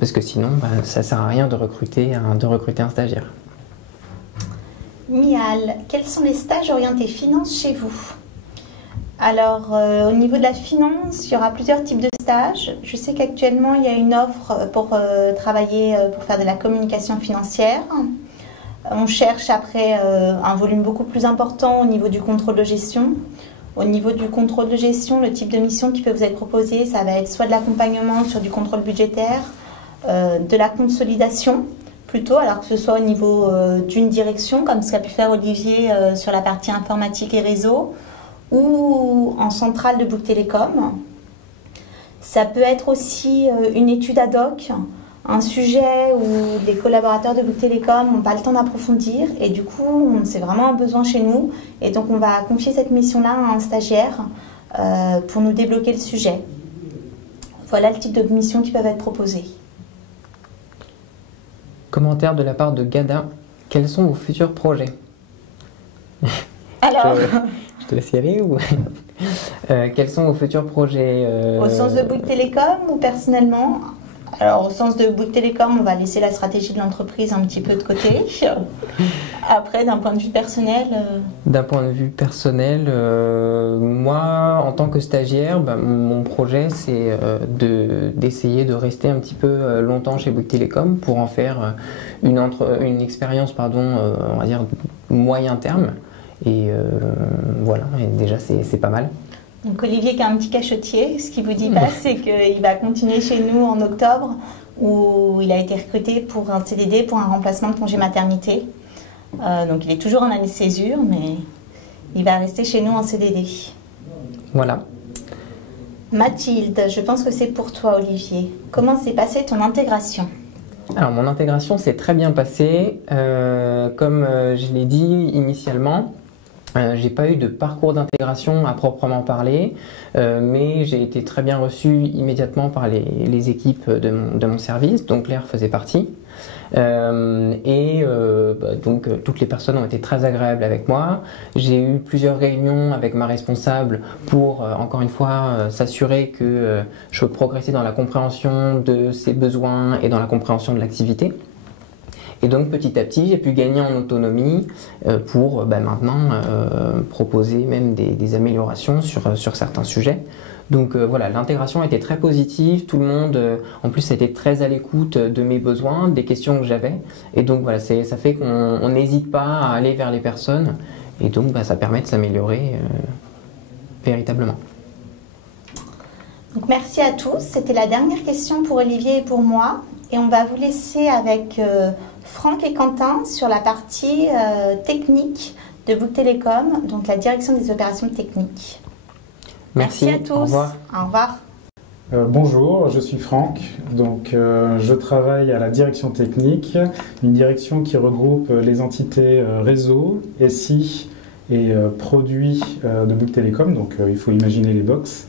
Parce que sinon, ça ne sert à rien de recruter un stagiaire. Mial, quels sont les stages orientés finance chez vous? Alors, au niveau de la finance, il y aura plusieurs types de stages. Je sais qu'actuellement, il y a une offre pour travailler, pour faire de la communication financière. On cherche après un volume beaucoup plus important au niveau du contrôle de gestion. Au niveau du contrôle de gestion, le type de mission qui peut vous être proposé, ça va être soit de l'accompagnement sur du contrôle budgétaire, de la consolidation plutôt, alors que ce soit au niveau d'une direction, comme ce qu'a pu faire Olivier sur la partie informatique et réseau, ou en centrale de Bouygues Télécom. Ça peut être aussi une étude ad hoc, un sujet où les collaborateurs de Bouygues Télécom n'ont pas le temps d'approfondir et du coup, c'est vraiment un besoin chez nous. Et donc, on va confier cette mission-là à un stagiaire pour nous débloquer le sujet. Voilà le type de missions qui peuvent être proposées. Commentaire de la part de Gada. Quels sont vos futurs projets? Alors, je te laisse y aller ou quels sont vos futurs projets au sens de Bouygues Télécom ou personnellement? Alors, au sens de Bouygues Télécom, on va laisser la stratégie de l'entreprise un petit peu de côté. Après, d'un point de vue personnel D'un point de vue personnel, moi, en tant que stagiaire, mon projet, c'est d'essayer de rester un petit peu longtemps chez Bouygues Télécom pour en faire une expérience, on va dire, moyen terme. Et voilà, et déjà, c'est pas mal. Donc Olivier qui a un petit cachotier, ce qu'il vous dit pas, c'est qu'il va continuer chez nous en octobre où il a été recruté pour un CDD, pour un remplacement de congé maternité. Donc il est toujours en année de césure, mais il va rester chez nous en CDD. Voilà. Mathilde, je pense que c'est pour toi Olivier. Comment s'est passée ton intégration ? Alors mon intégration s'est très bien passée. Comme je l'ai dit initialement, j'ai pas eu de parcours d'intégration à proprement parler, mais j'ai été très bien reçu immédiatement par les équipes de mon service, dont Claire faisait partie. Donc toutes les personnes ont été très agréables avec moi. J'ai eu plusieurs réunions avec ma responsable pour, encore une fois, s'assurer que je peux progresser dans la compréhension de ses besoins et dans la compréhension de l'activité. Et donc petit à petit, j'ai pu gagner en autonomie pour maintenant proposer même des améliorations sur certains sujets. Donc voilà, l'intégration était très positive, tout le monde en plus était très à l'écoute de mes besoins, des questions que j'avais. Et donc voilà, ça fait qu'on n'hésite pas à aller vers les personnes et donc ça permet de s'améliorer véritablement. Donc merci à tous, c'était la dernière question pour Olivier et pour moi. Et on va vous laisser avec Franck et Quentin sur la partie technique de Bouygues Télécom, donc la direction des opérations techniques. Merci à tous. Au revoir. Au revoir. Bonjour, je suis Franck. Donc, je travaille à la direction technique, une direction qui regroupe les entités réseau, SI et produits de Bouygues Télécom. Donc, il faut imaginer les box.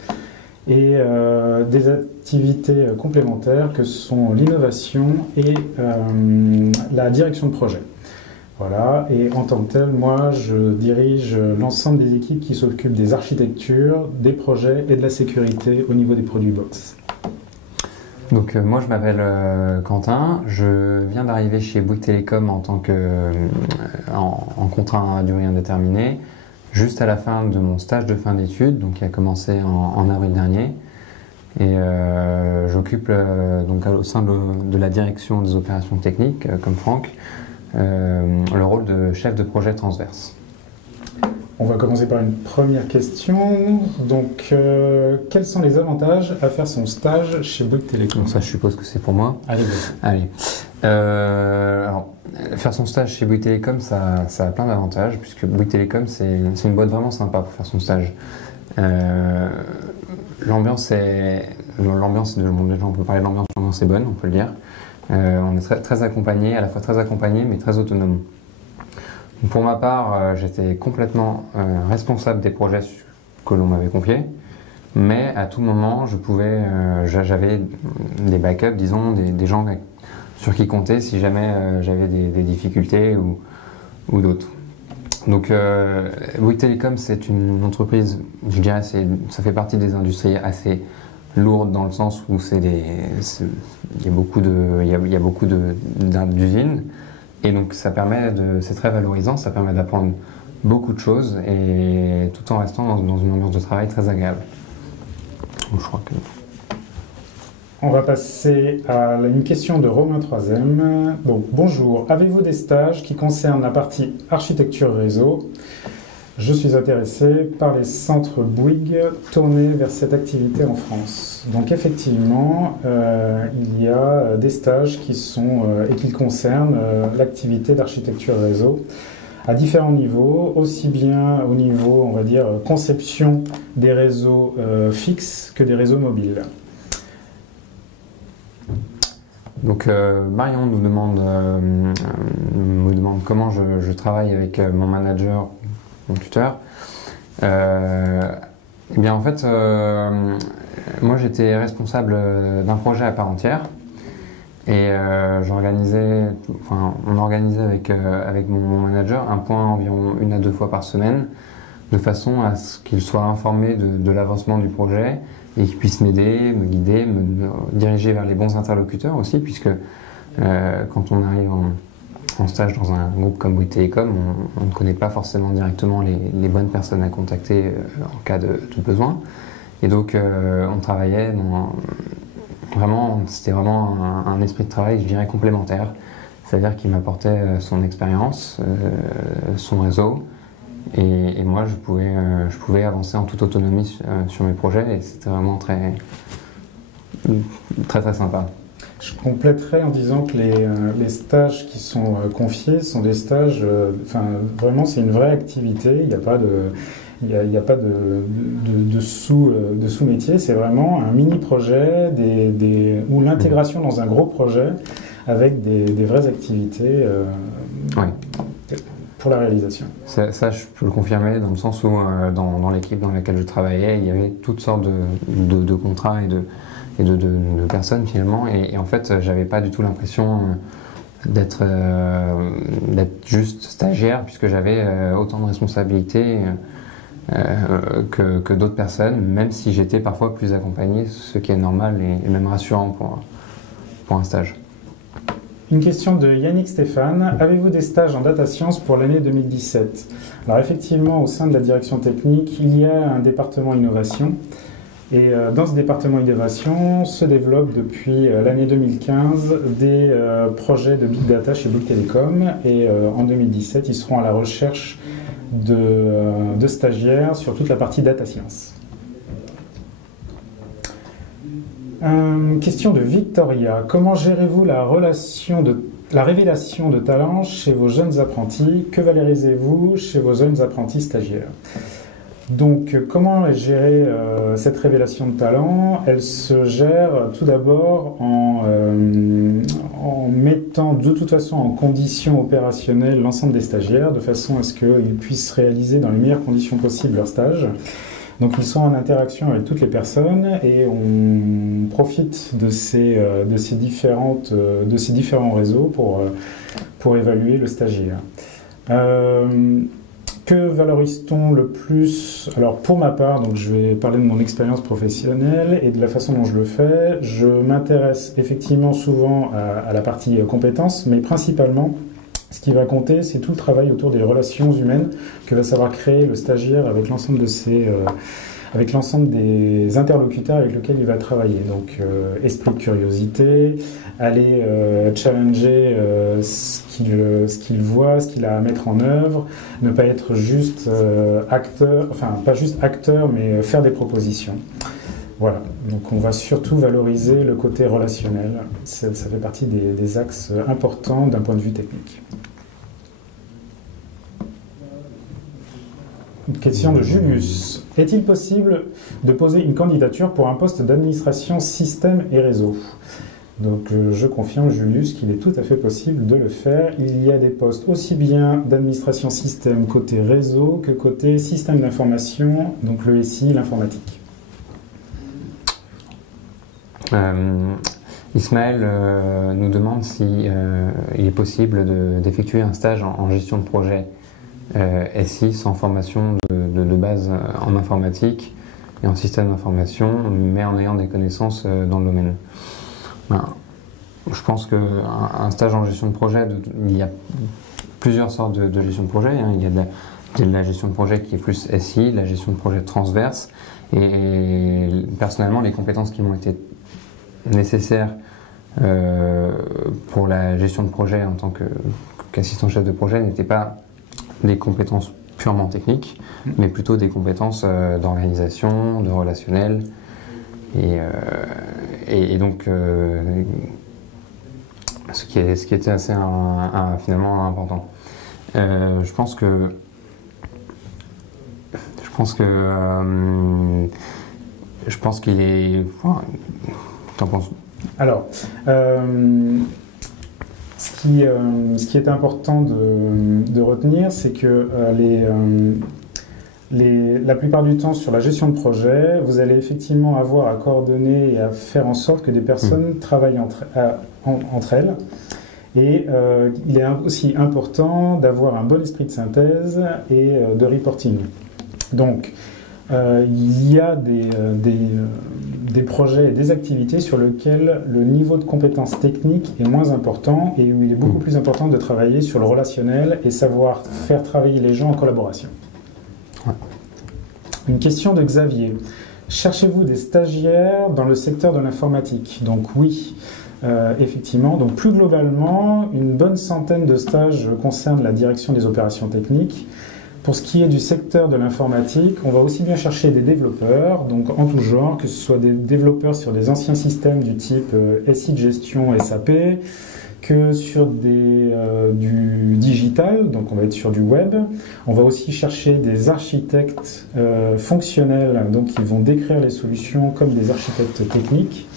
Et des activités complémentaires que sont l'innovation et la direction de projet. Voilà, et en tant que tel, moi, je dirige l'ensemble des équipes qui s'occupent des architectures, des projets et de la sécurité au niveau des produits box. Donc moi, je m'appelle Quentin, je viens d'arriver chez Bouygues Télécom en tant en contrat à durée indéterminée, juste à la fin de mon stage de fin d'études, donc qui a commencé en avril dernier. Et j'occupe donc au sein de la direction des opérations techniques, comme Franck, le rôle de chef de projet transverse. On va commencer par une première question. Donc, quels sont les avantages à faire son stage chez Bouygues Télécom ? Donc ça, je suppose que c'est pour moi. Allez. Alors, faire son stage chez Bouygues Télécom, ça a plein d'avantages, puisque Bouygues Télécom, c'est une boîte vraiment sympa pour faire son stage. L'ambiance, déjà on peut parler de l'ambiance est bonne, on peut le dire. On est très, très accompagné, à la fois très accompagné, mais très autonome. Donc pour ma part, j'étais complètement responsable des projets que l'on m'avait confiés, mais à tout moment, j'avais des backups, disons, des gens sur qui compter si jamais j'avais des difficultés ou d'autres. Donc Bouygues Télécom, c'est une entreprise, je dirais, ça fait partie des industries assez lourdes dans le sens où il y a beaucoup d'usines et donc c'est très valorisant, ça permet d'apprendre beaucoup de choses et tout en restant dans une ambiance de travail très agréable. Donc, je crois que... On va passer à une question de Romain Troisième. Donc, bonjour, avez-vous des stages qui concernent la partie architecture réseau ? Je suis intéressé par les centres Bouygues tournés vers cette activité en France. Donc effectivement, il y a des stages qui concernent l'activité d'architecture réseau à différents niveaux, aussi bien au niveau, on va dire, conception des réseaux fixes que des réseaux mobiles. Donc Marion me demande comment je travaille avec mon manager, mon tuteur. Eh bien en fait, moi j'étais responsable d'un projet à part entière et on organisait avec mon manager un point environ 1 à 2 fois par semaine. de façon à ce qu'ils soient informés de l'avancement du projet et qu'ils puissent m'aider, me guider, me diriger vers les bons interlocuteurs aussi, puisque quand on arrive en stage dans un groupe comme Bouygues Télécom, on ne connaît pas forcément directement les bonnes personnes à contacter en cas de besoin. Et donc on travaillait c'était vraiment un esprit de travail, je dirais, complémentaire. C'est-à-dire qu'il m'apportait son expérience, son réseau, et moi je pouvais avancer en toute autonomie sur mes projets, et c'était vraiment très sympa. Je compléterai en disant que les stages qui sont confiés sont des stages, vraiment c'est une vraie activité, il n'y a pas de sous-métier, c'est vraiment un mini-projet ou l'intégration dans un gros projet avec des vraies activités pour la réalisation. Ça, je peux le confirmer dans le sens où dans l'équipe dans laquelle je travaillais, il y avait toutes sortes de contrats et de personnes finalement, et en fait j'avais pas du tout l'impression d'être juste stagiaire, puisque j'avais autant de responsabilités que d'autres personnes, même si j'étais parfois plus accompagné, ce qui est normal et même rassurant pour un stage. Une question de Yannick Stéphane. Avez-vous des stages en data science pour l'année 2017 ? Alors effectivement, au sein de la direction technique, il y a un département innovation. Et dans ce département innovation se développent depuis l'année 2015 des projets de big data chez Bouygues Télécom. Et en 2017, ils seront à la recherche de stagiaires sur toute la partie data science. Question de Victoria. Comment gérez-vous la révélation de talent chez vos jeunes apprentis? Que valorisez-vous chez vos jeunes apprentis stagiaires? Donc, comment gérer cette révélation de talent? Elle se gère tout d'abord en mettant de toute façon en condition opérationnelle l'ensemble des stagiaires, de façon à ce qu'ils puissent réaliser dans les meilleures conditions possibles leur stage. Donc ils sont en interaction avec toutes les personnes et on profite de ces différents réseaux pour évaluer le stagiaire. Que valorise-t-on le plus? Alors pour ma part, donc je vais parler de mon expérience professionnelle et de la façon dont je le fais. Je m'intéresse effectivement souvent à la partie compétences, mais principalement ce qui va compter, c'est tout le travail autour des relations humaines que va savoir créer le stagiaire avec l'ensemble des interlocuteurs avec lesquels il va travailler. Donc, esprit de curiosité, aller challenger ce qu'il voit, ce qu'il a à mettre en œuvre, ne pas être juste acteur, enfin pas juste acteur, mais faire des propositions. Voilà, donc on va surtout valoriser le côté relationnel. Ça fait partie des axes importants d'un point de vue technique. Une question de Julius. Est-il possible de poser une candidature pour un poste d'administration système et réseau? Donc je confirme, Julius, qu'il est tout à fait possible de le faire. Il y a des postes aussi bien d'administration système côté réseau que côté système d'information, donc le SI, l'informatique. Ismaël nous demande si il est possible d'effectuer un stage en gestion de projet SI sans formation de base en informatique et en système d'information, mais en ayant des connaissances dans le domaine. Je pense qu'un stage en gestion de projet, il y a plusieurs sortes de gestion de projet. Il y a de la gestion de projet qui est plus SI, de la gestion de projet transverse, et personnellement, les compétences qui m'ont été nécessaires pour la gestion de projet en tant qu'assistant chef de projet n'étaient pas des compétences purement techniques, mais plutôt des compétences d'organisation, de relationnel, et donc ce qui était assez finalement important. Je pense qu'il est. T'en penses? Alors, ce qui est important de retenir, c'est que la plupart du temps, sur la gestion de projet, vous allez effectivement avoir à coordonner et à faire en sorte que des personnes travaillent entre elles. Et il est aussi important d'avoir un bon esprit de synthèse et de reporting. Donc, il y a des projets et des activités sur lesquels le niveau de compétence technique est moins important et où il est beaucoup plus important de travailler sur le relationnel et savoir faire travailler les gens en collaboration. Ouais. Une question de Xavier. Cherchez-vous des stagiaires dans le secteur de l'informatique? Donc oui, effectivement. Donc plus globalement, une bonne centaine de stages concernent la direction des opérations techniques. Pour ce qui est du secteur de l'informatique, on va aussi bien chercher des développeurs, donc en tout genre, que ce soit des développeurs sur des anciens systèmes du type SI de gestion, SAP, que sur du digital, donc on va être sur du web. On va aussi chercher des architectes fonctionnels, donc qui vont décrire les solutions comme des architectes techniques.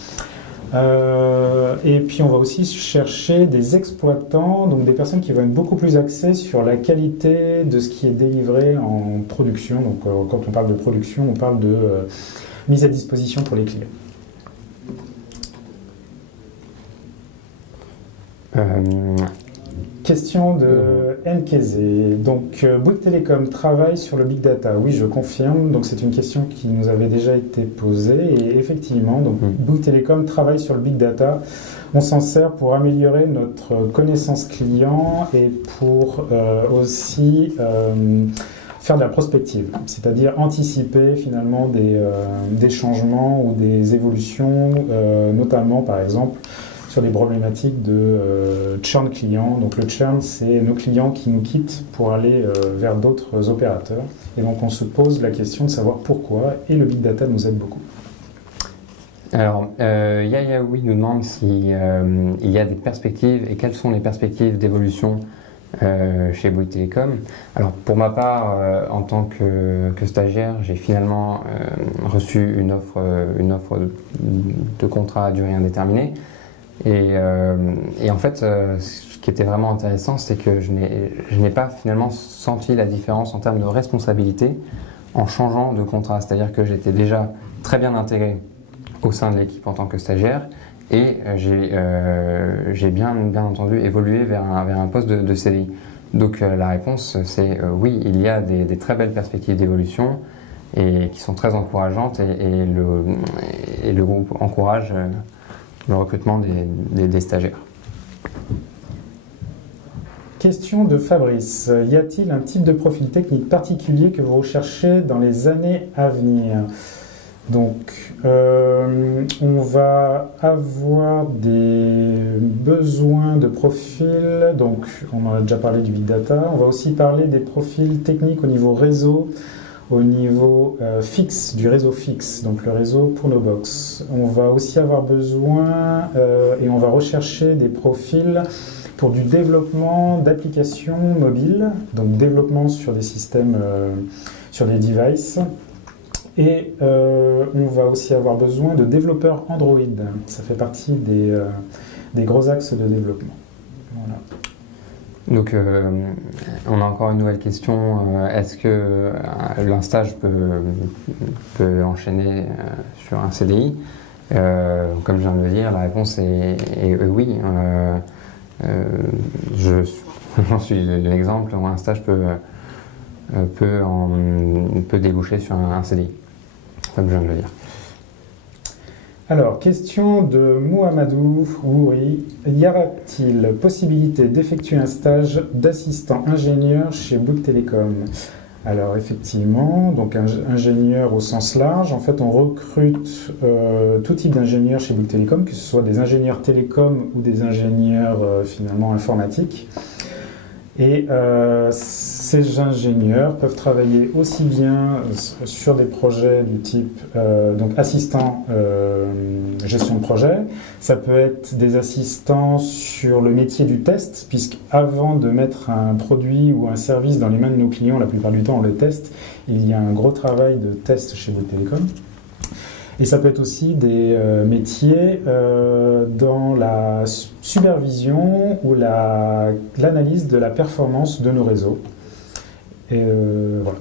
Et puis on va aussi chercher des exploitants, donc des personnes qui vont être beaucoup plus axées sur la qualité de ce qui est délivré en production. Donc quand on parle de production, on parle de mise à disposition pour les clients. Question de Nkeze. Donc, Bouygues Telecom travaille sur le big data. Oui, je confirme. Donc, c'est une question qui nous avait déjà été posée. Et effectivement, donc, Bouygues Telecom travaille sur le big data. On s'en sert pour améliorer notre connaissance client et pour aussi faire de la prospective, c'est-à-dire anticiper finalement des changements ou des évolutions, notamment par exemple sur les problématiques de churn client. Donc le churn, c'est nos clients qui nous quittent pour aller vers d'autres opérateurs. Et donc on se pose la question de savoir pourquoi, et le big data nous aide beaucoup. Alors, Yayaoui nous demande s'il y a des perspectives et quelles sont les perspectives d'évolution chez Bouygues Telecom. Alors, pour ma part, en tant que stagiaire, j'ai finalement reçu une offre de contrat à durée indéterminée. Et en fait, ce qui était vraiment intéressant, c'est que je n'ai pas finalement senti la différence en termes de responsabilité en changeant de contrat. C'est-à-dire que j'étais déjà très bien intégré au sein de l'équipe en tant que stagiaire et j'ai bien entendu évolué vers un poste de CDI. Donc la réponse, c'est oui, il y a des très belles perspectives d'évolution et qui sont très encourageantes et le groupe encourage le recrutement des stagiaires. Question de Fabrice. Y a-t-il un type de profil technique particulier que vous recherchez dans les années à venir? Donc, on va avoir des besoins de profils. Donc, on en a déjà parlé du big data. On va aussi parler des profils techniques au niveau réseau, au niveau fixe, du réseau fixe, donc le réseau pour nos box. On va aussi avoir besoin et on va rechercher des profils pour du développement d'applications mobiles, donc développement sur des systèmes, sur des devices. Et on va aussi avoir besoin de développeurs Android. Ça fait partie des gros axes de développement. Voilà. Donc, on a encore une nouvelle question. Est-ce que un stage peut enchaîner sur un CDI? Comme je viens de le dire, la réponse est oui. J'en suis l'exemple où un stage peut déboucher sur un CDI, comme je viens de le dire. Alors, question de Mouhamadou Wouri. Y aura-t-il possibilité d'effectuer un stage d'assistant ingénieur chez Bouygues Telecom? Alors, effectivement, donc ingénieur au sens large. En fait, on recrute tout type d'ingénieurs chez Bouygues Telecom, que ce soit des ingénieurs télécom ou des ingénieurs finalement informatiques. Et ces ingénieurs peuvent travailler aussi bien sur des projets du type donc assistant gestion de projet. Ça peut être des assistants sur le métier du test, puisqu'avant de mettre un produit ou un service dans les mains de nos clients, la plupart du temps on le teste, il y a un gros travail de test chez Bouygues Telecom. Et ça peut être aussi des métiers dans la supervision ou l'analyse de la performance de nos réseaux. Et voilà.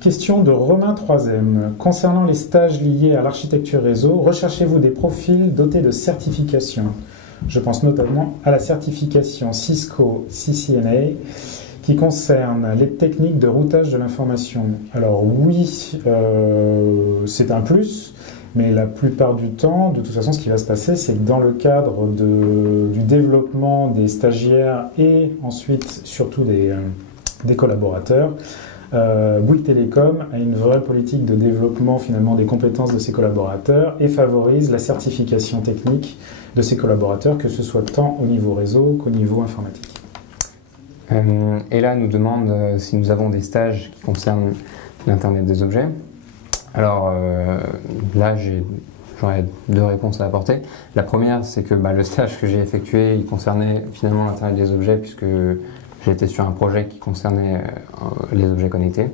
Question de Romain Troisième. Concernant les stages liés à l'architecture réseau, recherchez-vous des profils dotés de certifications? Je pense notamment à la certification Cisco CCNA, qui concerne les techniques de routage de l'information. Alors oui, c'est un plus, mais la plupart du temps, de toute façon, ce qui va se passer, c'est que dans le cadre du développement des stagiaires et ensuite surtout des collaborateurs, Bouygues Telecom a une vraie politique de développement finalement des compétences de ses collaborateurs et favorise la certification technique de ses collaborateurs, que ce soit tant au niveau réseau qu'au niveau informatique. Et là, nous demande si nous avons des stages qui concernent l'Internet des objets. Alors là, j'aurais deux réponses à apporter. La première, c'est que le stage que j'ai effectué, il concernait finalement l'Internet des objets, puisque j'étais sur un projet qui concernait les objets connectés.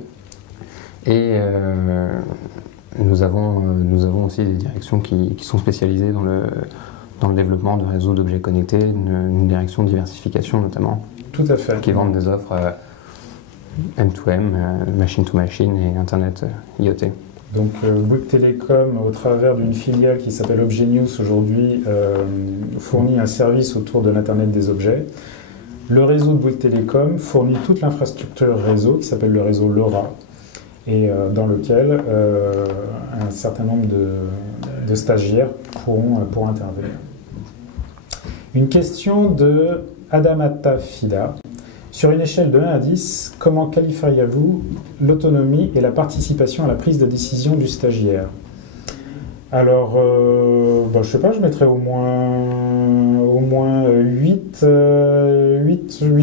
Et nous avons aussi des directions qui sont spécialisées dans le développement de réseaux d'objets connectés, une direction de diversification notamment. Tout à fait. Qui vendent des offres M2M, machine to machine et Internet IoT. Donc Bouygues Telecom, au travers d'une filiale qui s'appelle Obgenius aujourd'hui, fournit un service autour de l'Internet des objets. Le réseau de Bouygues Telecom fournit toute l'infrastructure réseau qui s'appelle le réseau LoRa et dans lequel un certain nombre de stagiaires pourront intervenir. Une question de Adamata Fida. Sur une échelle de 1 à 10, comment qualifieriez-vous l'autonomie et la participation à la prise de décision du stagiaire? Alors, je ne sais pas, je mettrais au moins 8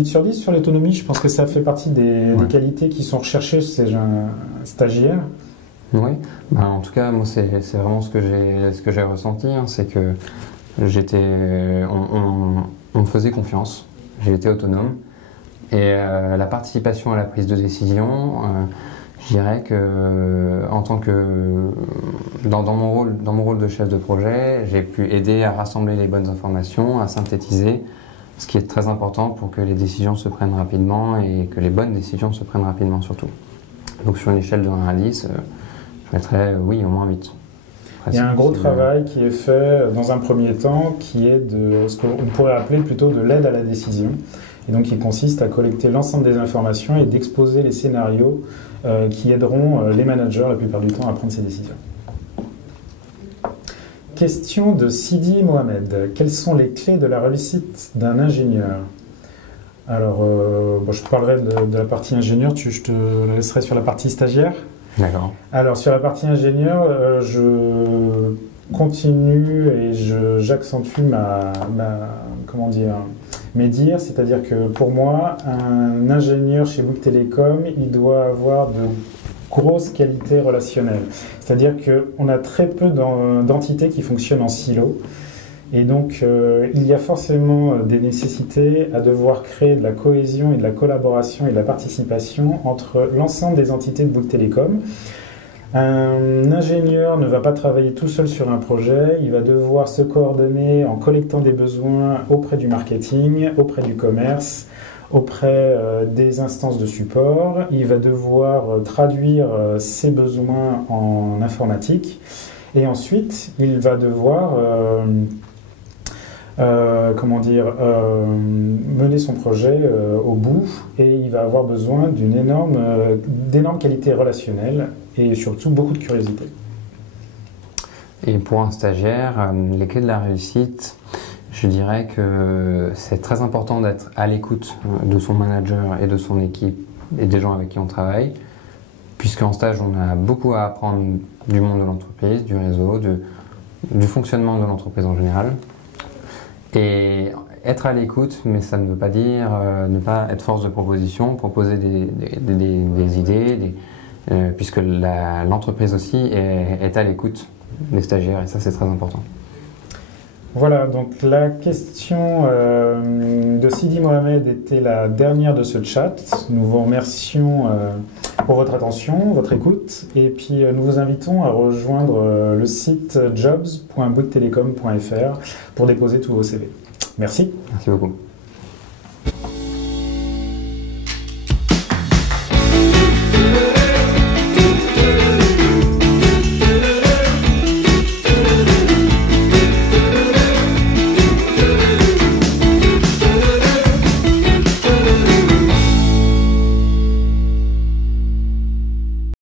sur 10 sur l'autonomie. Je pense que ça fait partie des qualités qui sont recherchées chez un stagiaire. Oui, en tout cas, moi, c'est vraiment ce que j'ai ressenti, hein, c'est que on me faisait confiance, j'ai été autonome. Et la participation à la prise de décision, je dirais que en tant que dans mon rôle de chef de projet, j'ai pu aider à rassembler les bonnes informations, à synthétiser, ce qui est très important pour que les décisions se prennent rapidement et que les bonnes décisions se prennent rapidement surtout. Donc sur une échelle de 1 à 10, je mettrais oui au moins 8. Il y a un gros travail qui est fait dans un premier temps, qui est de ce qu'on pourrait appeler plutôt de l'aide à la décision. Et donc, il consiste à collecter l'ensemble des informations et d'exposer les scénarios qui aideront les managers la plupart du temps à prendre ces décisions. Question de Sidi Mohamed. Quelles sont les clés de la réussite d'un ingénieur? Alors, je parlerai de la partie ingénieur, je te laisserai sur la partie stagiaire. D'accord. Alors, sur la partie ingénieur, je continue et j'accentue mes dires, c'est-à-dire que pour moi, un ingénieur chez Bouygues Telecom, il doit avoir de grosses qualités relationnelles. C'est-à-dire qu'on a très peu d'entités qui fonctionnent en silo. Et donc, il y a forcément des nécessités à devoir créer de la cohésion et de la collaboration et de la participation entre l'ensemble des entités de Bouygues Telecom. Un ingénieur ne va pas travailler tout seul sur un projet, il va devoir se coordonner en collectant des besoins auprès du marketing, auprès du commerce, auprès des instances de support. Il va devoir traduire ses besoins en informatique et ensuite il va devoir mener son projet au bout et il va avoir besoin d'énormes qualités relationnelles et surtout beaucoup de curiosité. Et pour un stagiaire, les clés de la réussite, je dirais que c'est très important d'être à l'écoute de son manager et de son équipe et des gens avec qui on travaille, puisqu'en stage, on a beaucoup à apprendre du monde de l'entreprise, du réseau, du fonctionnement de l'entreprise en général. Et être à l'écoute, mais ça ne veut pas dire ne pas être force de proposition, proposer des idées, puisque l'entreprise aussi est à l'écoute des stagiaires, et ça c'est très important. Voilà, donc la question de Sidi Mohamed était la dernière de ce chat. Nous vous remercions pour votre attention, votre écoute, et puis nous vous invitons à rejoindre le site jobs.bouyguestelecom.fr pour déposer tous vos CV. Merci. Merci beaucoup.